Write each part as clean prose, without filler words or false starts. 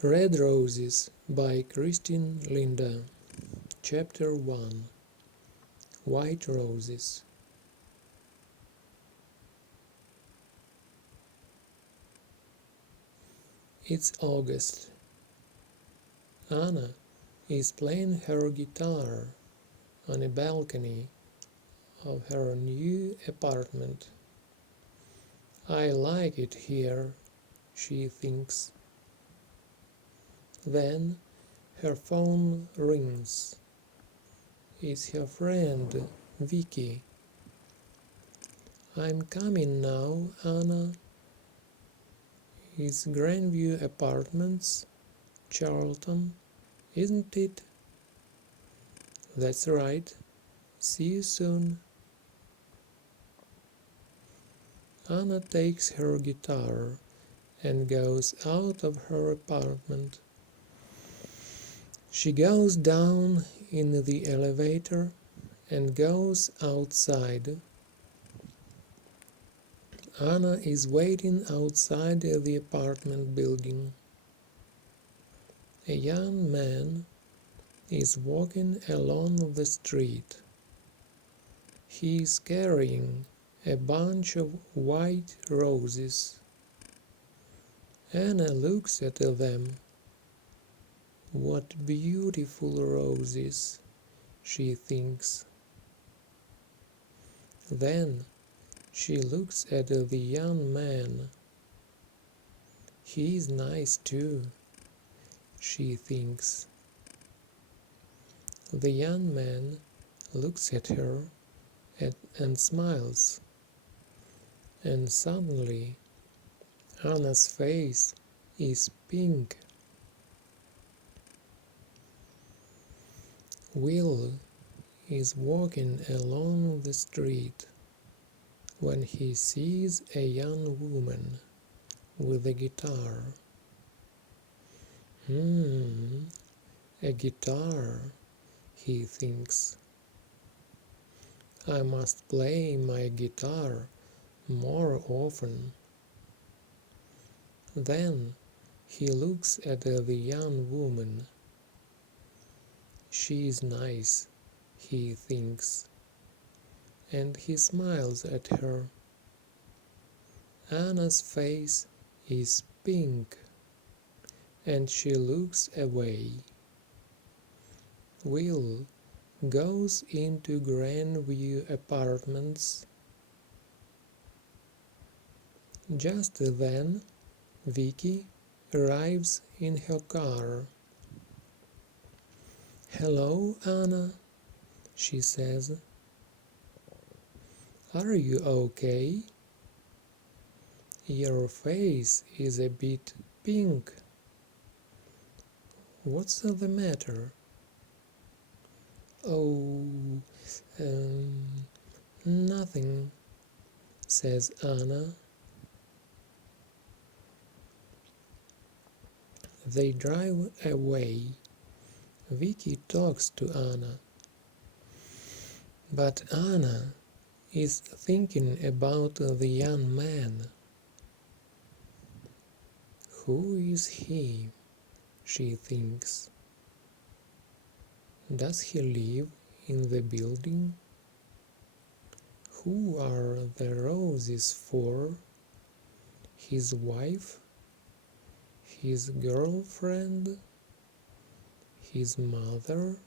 Red Roses by Christine Linda. Chapter 1. White Roses. It's August. Anna is playing her guitar on a balcony of her new apartment. I like it here, she thinks. Then her phone rings. It's her friend, Vicky. I'm coming now, Anna. It's Grandview Apartments, Charlton, isn't it? That's right. See you soon. Anna takes her guitar and goes out of her apartment. She goes down in the elevator and goes outside. Anna is waiting outside the apartment building. A young man is walking along the street. He is carrying a bunch of white roses. Anna looks at them. What beautiful roses, she thinks. Then she looks at the young man. He is nice too, she thinks. The young man looks at her and smiles. And suddenly Anna's face is pink. Will is walking along the street when he sees a young woman with a guitar. A guitar, he thinks. I must play my guitar more often. Then he looks at the young woman. She is nice, he thinks, and he smiles at her. Anna's face is pink, and she looks away. Will goes into Grandview Apartments. Just then, Vicky arrives in her car. "Hello, Anna," she says. "Are you okay? Your face is a bit pink. What's the matter?" "Oh, nothing," says Anna. They drive away. Vicky talks to Anna. But Anna is thinking about the young man. Who is he? She thinks. Does he live in the building? Who are the roses for? His wife? His girlfriend? His mother?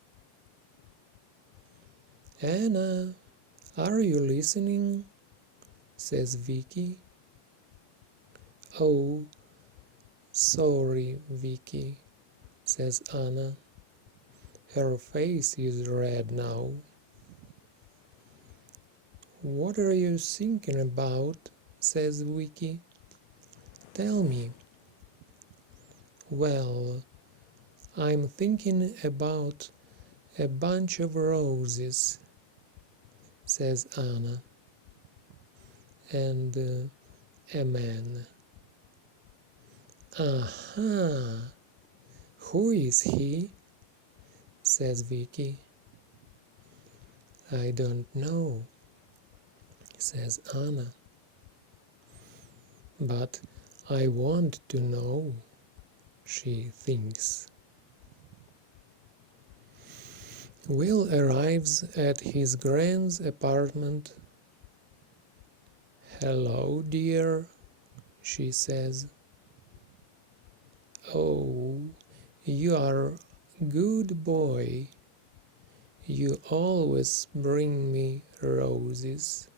"Anna, are you listening?" says Vicky. "Oh, sorry, Vicky," says Anna. Her face is red now. "What are you thinking about?" says Vicky. "Tell me." "Well, I'm thinking about a bunch of roses," says Anna. "And a man." "Aha! Who is he?" says Vicky. "I don't know," says Anna. "But I want to know." she thinks. Will arrives at his Gran's apartment. "Hello, dear," she says. "Oh, you are a good boy. You always bring me roses."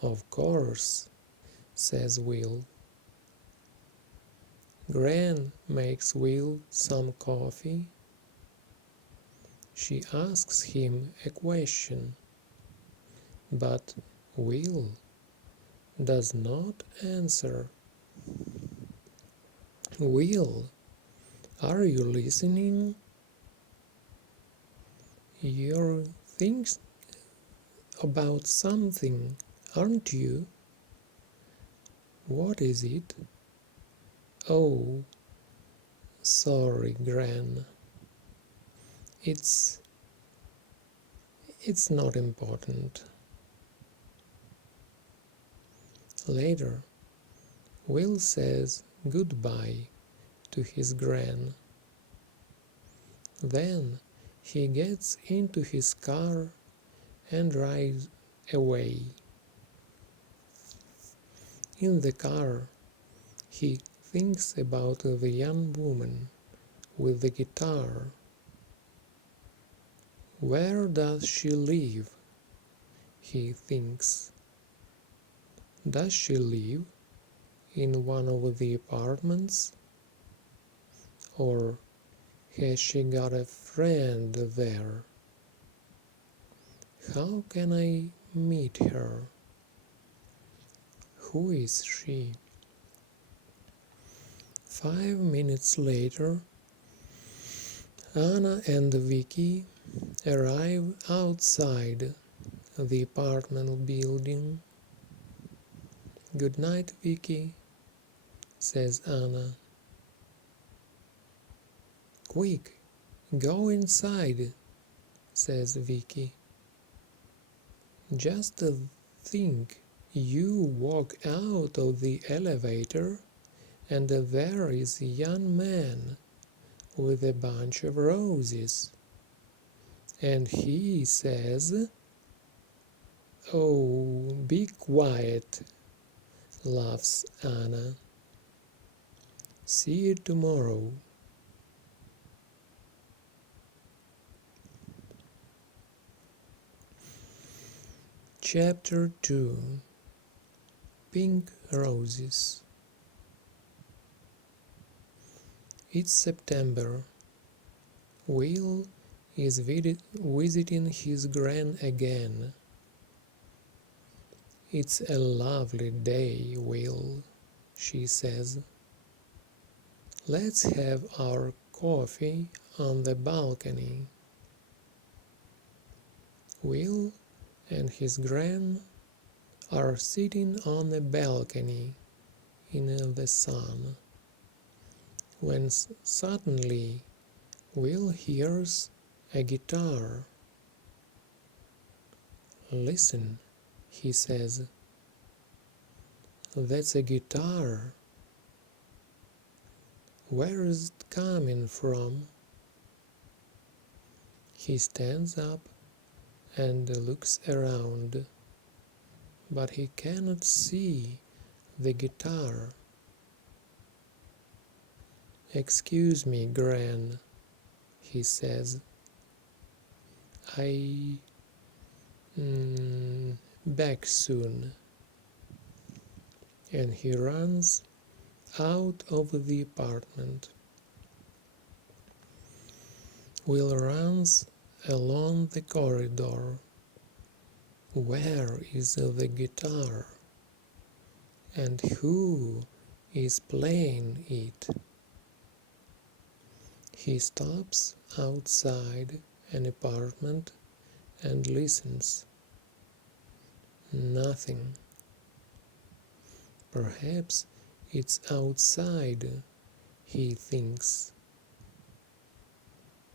"Of course," says Will. Gran makes Will some coffee. She asks him a question, but Will does not answer. "Will, are you listening? You're thinking about something, aren't you?" "What is it?" "Oh, sorry, Gran. It's not important." Later, Will says goodbye to his Gran. Then he gets into his car and drives away. In the car, he thinks about the young woman with the guitar. Where does she live? He thinks. Does she live in one of the apartments? Or has she got a friend there? How can I meet her? Who is she? 5 minutes later, Anna and Vicky arrive outside the apartment building. "Good night, Vicky," says Anna. "Quick, go inside," says Vicky. "Just think, you walk out of the elevator and there is a young man with a bunch of roses. And he says—" "Oh, be quiet," laughs Anna. "See you tomorrow." Chapter 2. Pink Roses. It's September. Will is visiting his Gran again. "It's a lovely day, Will," she says. "Let's have our coffee on the balcony." Will and his Gran are sitting on a balcony in the sun, when suddenly Will hears a guitar. "Listen," he says. "That's a guitar. Where is it coming from?" He stands up and looks around, but he cannot see the guitar. "Excuse me, Gran," he says. "I back soon." And he runs out of the apartment. Will runs along the corridor. Where is the guitar? And who is playing it? He stops outside an apartment and listens. Nothing. Perhaps it's outside, he thinks.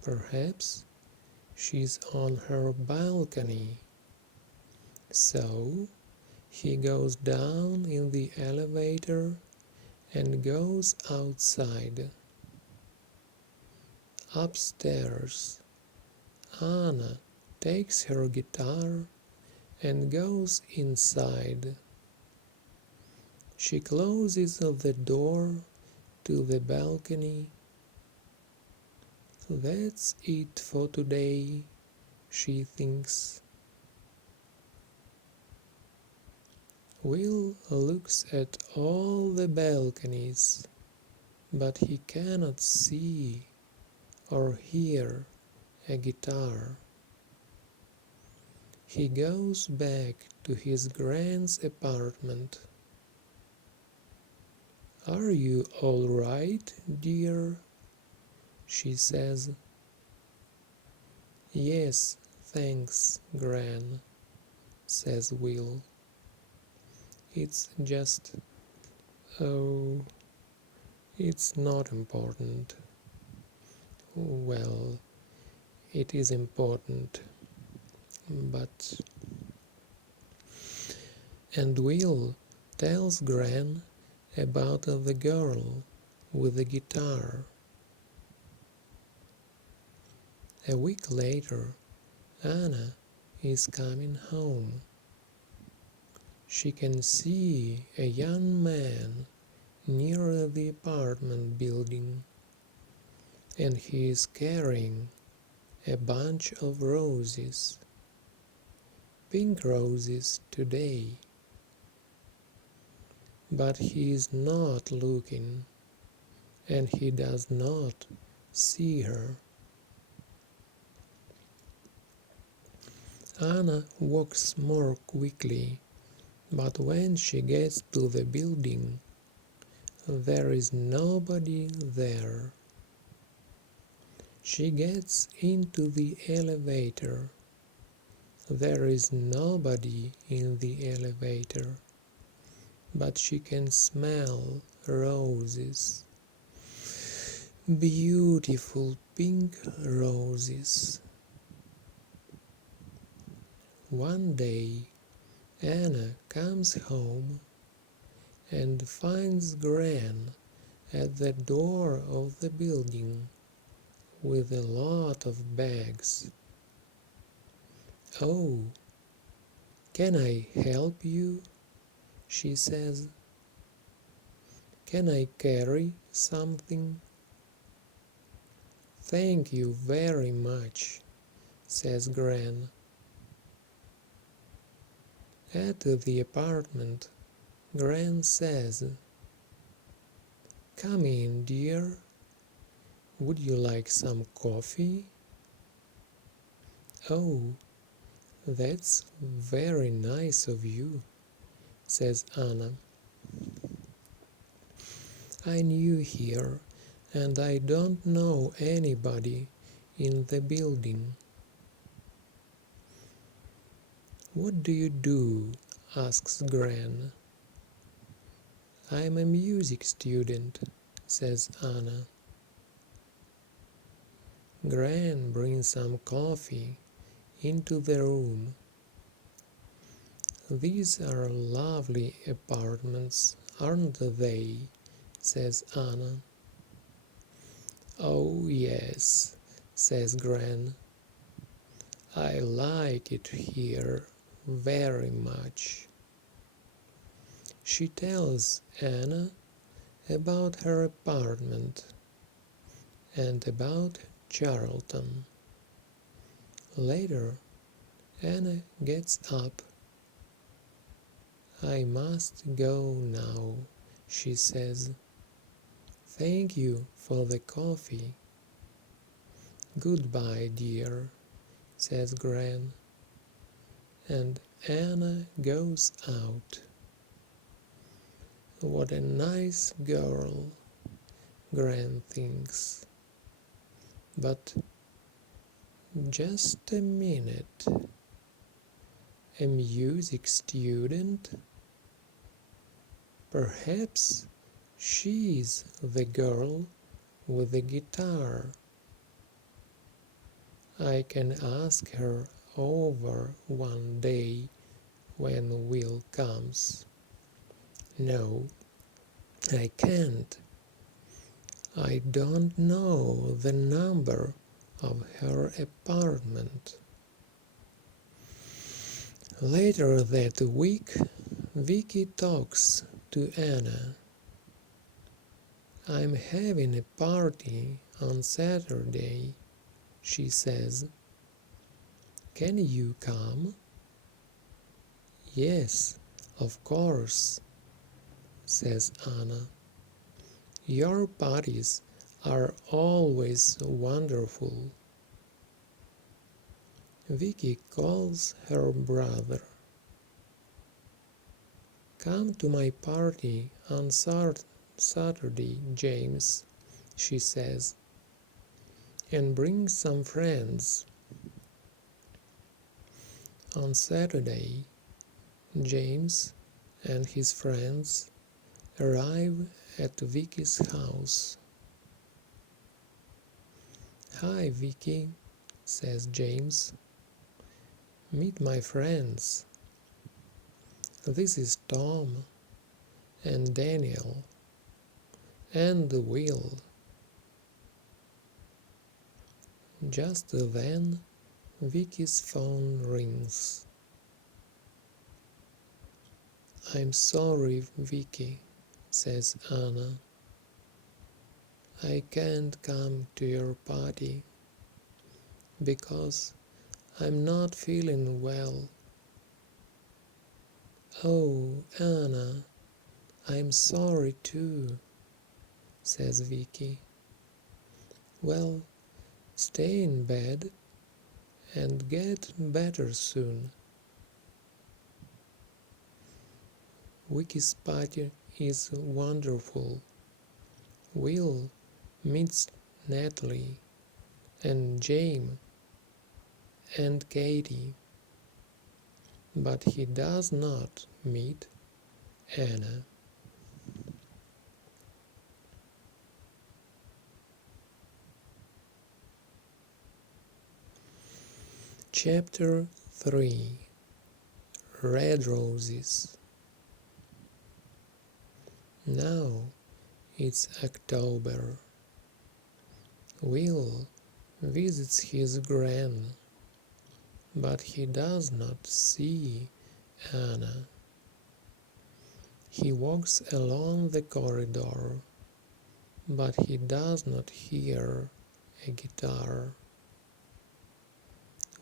Perhaps she's on her balcony. So he goes down in the elevator and goes outside. Upstairs, Anna takes her guitar and goes inside. She closes the door to the balcony. That's it for today, she thinks. Will looks at all the balconies, but he cannot see or hear a guitar. He goes back to his grand's apartment. "Are you all right, dear?" she says. "Yes, thanks, Gran," says Will. "It's just... oh, it's not important." "Well, it is important, but..." And Will tells Gran about the girl with the guitar. A week later, Anna is coming home. She can see a young man near the apartment building, and he is carrying a bunch of roses. Pink roses today. But he is not looking, and he does not see her. Anna walks more quickly, but when she gets to the building, there is nobody there. She gets into the elevator. There is nobody in the elevator, but she can smell roses. Beautiful pink roses. One day, Anna comes home and finds Gran at the door of the building with a lot of bags. "Oh, can I help you?" she says. "Can I carry something?" "Thank you very much," says Gran. At the apartment, Gran says, "Come in, dear. Would you like some coffee?" "Oh, that's very nice of you," says Anna. "I'm new here, and I don't know anybody in the building." "What do you do?" asks Gran. "I'm a music student," says Anna. Gran brings some coffee into the room. "These are lovely apartments, aren't they?" says Anna. "Oh yes," says Gran. "I like it here very much." She tells Anna about her apartment and about Charlton. Later, Anna gets up. "I must go now," she says. "Thank you for the coffee." "Goodbye, dear," says Gran, and Anna goes out. What a nice girl, Gran thinks. But just a minute. A music student? Perhaps she's the girl with the guitar. I can ask her over one day when Will comes. No, I can't. I don't know the number of her apartment. Later that week, Vicky talks to Anna. I'm having a party on Saturday, she says. Can you come? Yes, of course, says Anna. Your parties are always wonderful. Vicky calls her brother. Come to my party on Saturday, James, she says, and bring some friends. On Saturday, James and his friends arrive at Vicky's house. Hi, Vicky, says James. Meet my friends. This is Tom and Daniel and Will. Just then, Vicky's phone rings. I'm sorry, Vicky, says Anna. I can't come to your party because I'm not feeling well. Oh, Anna, I'm sorry too, says Vicky. Well, stay in bed and get better soon. Vicky's party is wonderful. Will meets Natalie and James and Katie, but he does not meet Anna. Chapter 3. Red Roses. Now it's October. Will visits his gran, but he does not see Anna. He walks along the corridor, but he does not hear a guitar.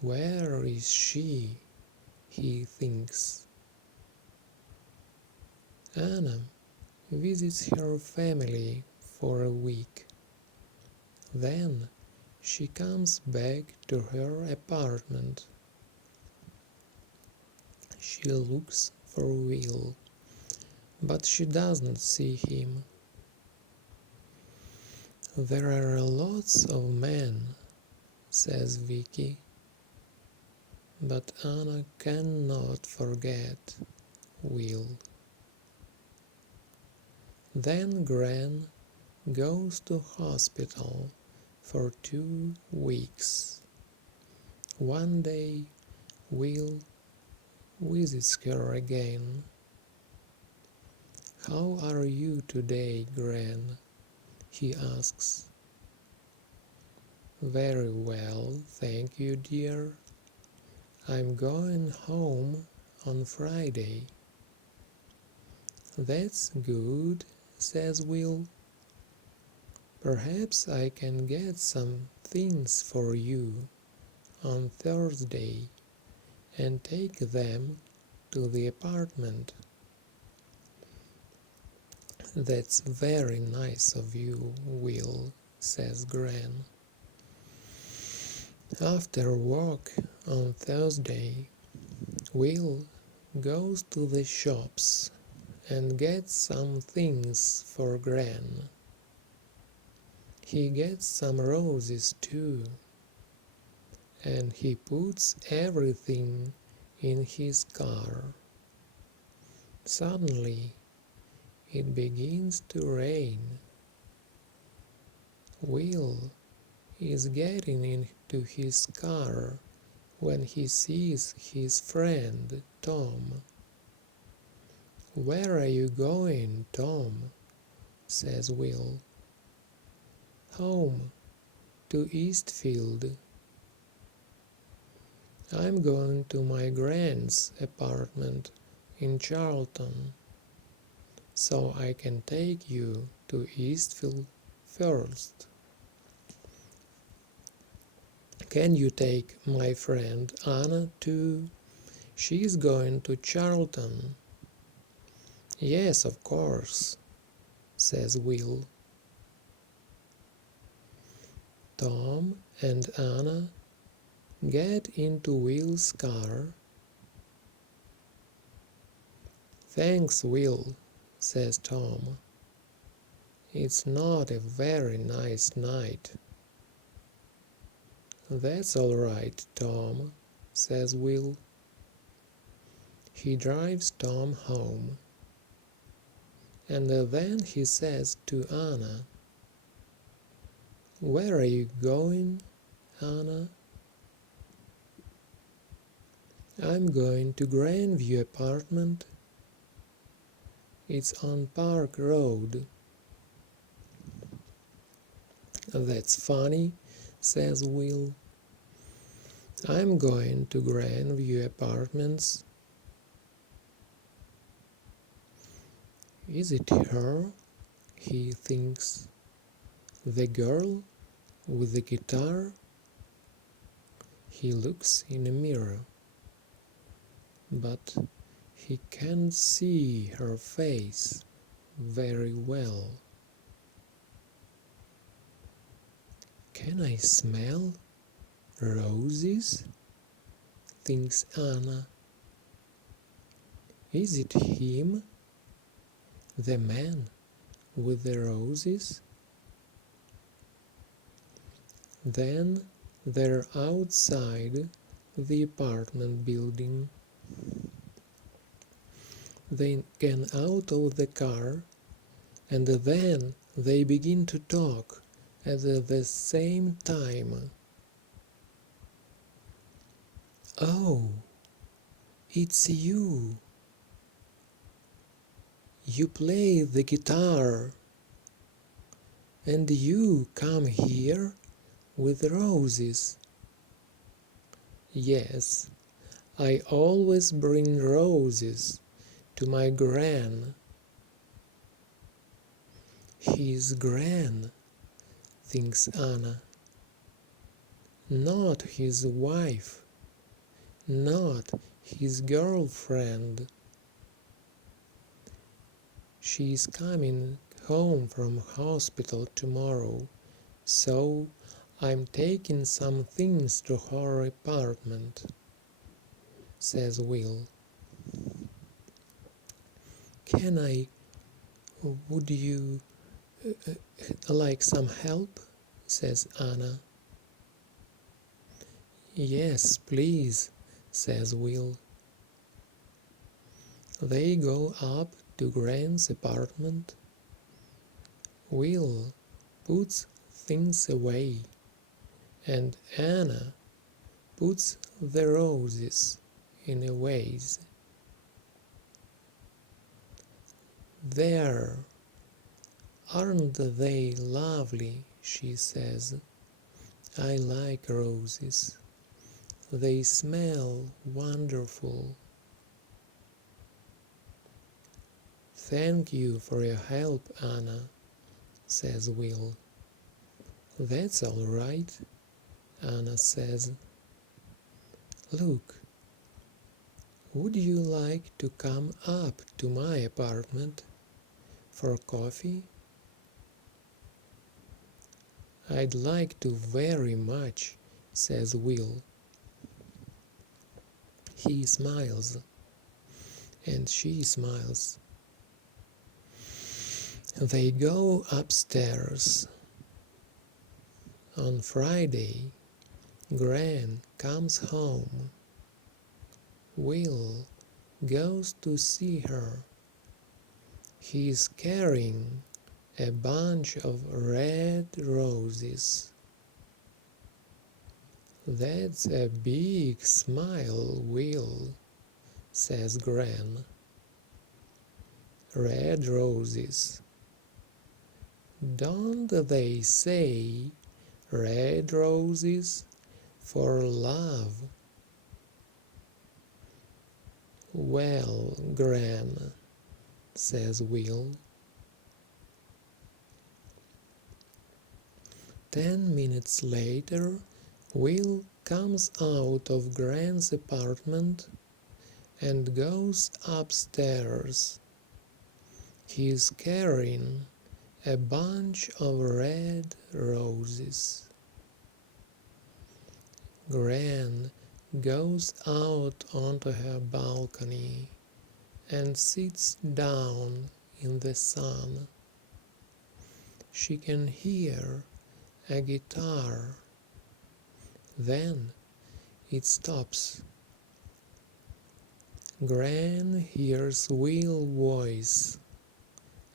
Where is she? He thinks. Anna visits her family for a week. Then she comes back to her apartment. She looks for Will, but she doesn't see him. There are lots of men, says Vicky, but Anna cannot forget Will. Then Gran goes to hospital for 2 weeks. One day Will visits her again. How are you today, Gran? He asks. Very well, thank you, dear. I'm going home on Friday. That's good, says Will. Perhaps I can get some things for you on Thursday and take them to the apartment. That's very nice of you, Will, says Gran. After work on Thursday, Will goes to the shops and gets some things for Gran. He gets some roses too, and he puts everything in his car. Suddenly, it begins to rain. Will is getting into his car when he sees his friend Tom. Where are you going, Tom? says Will. Home, to Eastfield. I'm going to my grand's apartment in Charlton, so I can take you to Eastfield first. Can you take my friend Anna too? She's going to Charlton. Yes, of course, says Will. Tom and Anna get into Will's car. Thanks, Will, says Tom. It's not a very nice night. That's all right, Tom, says Will. He drives Tom home. And then he says to Anna, "Where are you going, Anna?" "I'm going to Grandview apartment. It's on Park Road." "That's funny," says Will. "I'm going to Grandview apartments." Is it her? He thinks. The girl with the guitar? He looks in a mirror, but he can't see her face very well. "Can I smell roses?" thinks Anna. Is it him, the man with the roses? Then they're outside the apartment building. They get out of the car, and then they begin to talk at the same time. "Oh, it's you. You play the guitar, and you come here with roses." "Yes, I always bring roses to my gran." His gran, thinks Anna. Not his wife, not his girlfriend. She's coming home from hospital tomorrow, so I'm taking some things to her apartment, says Will. Would you like some help? Says Anna. Yes, please, says Will. They go up to Gran's apartment. Will puts things away, and Anna puts the roses in a vase. "There, aren't they lovely?" she says. "I like roses. They smell wonderful." "Thank you for your help, Anna," says Will. "That's all right," Anna says. "Look, would you like to come up to my apartment for coffee?" "I'd like to very much," says Will. He smiles, and she smiles. They go upstairs. On Friday, Gran comes home. Will goes to see her. He is carrying a bunch of red roses. "That's a big smile, Will," says Gran. "Red roses. Don't they say red roses for love? Well, Gran, says Will. 10 minutes later, Will comes out of Gran's apartment and goes upstairs. He is carrying a bunch of red roses. Gran goes out onto her balcony and sits down in the sun. She can hear a guitar. Then it stops. Gran hears Will's voice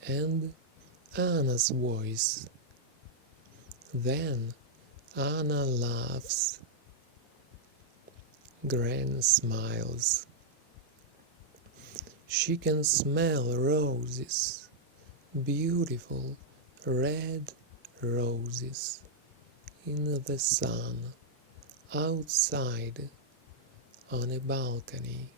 and Anna's voice. Then Anna laughs. Gran smiles. She can smell roses, beautiful red roses, in the sun, outside on a balcony.